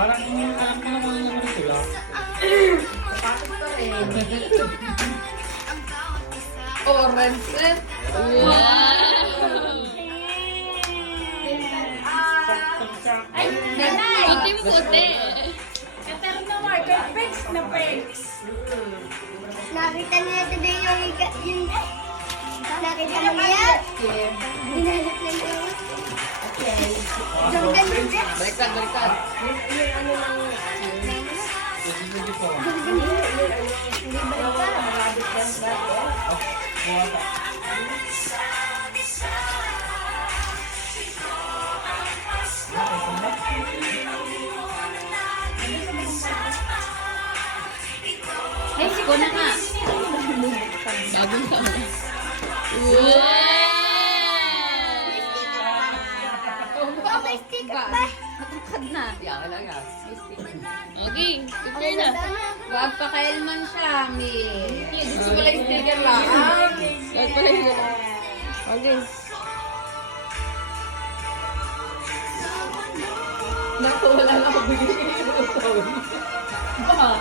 Parang alam ko naman yung naman ito lang. Kapatid pa rin. Orange red. Ay, nanay! Puting-puti. Katar na marker, pegs na pegs. Nakita niya today yung nakita mo niya? Dinalap na niya. Okay. Jordan yun siya. Baliktad, baliktad. Jordan yun. Hindi ba ito? Marabit lang ba? Let's go na nga. Bagong taon na. Oh, may sticker pa. Matakad na. Yan, lang yan. Okay, picture na. Wag pa kailman siya, Mi. Gusto ko lang yung sticker lang. Wag pa rin. Okay. Naku, wala na ako bigay. Ba?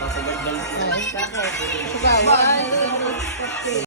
Masagad lang. Sige, 1, 2, 3.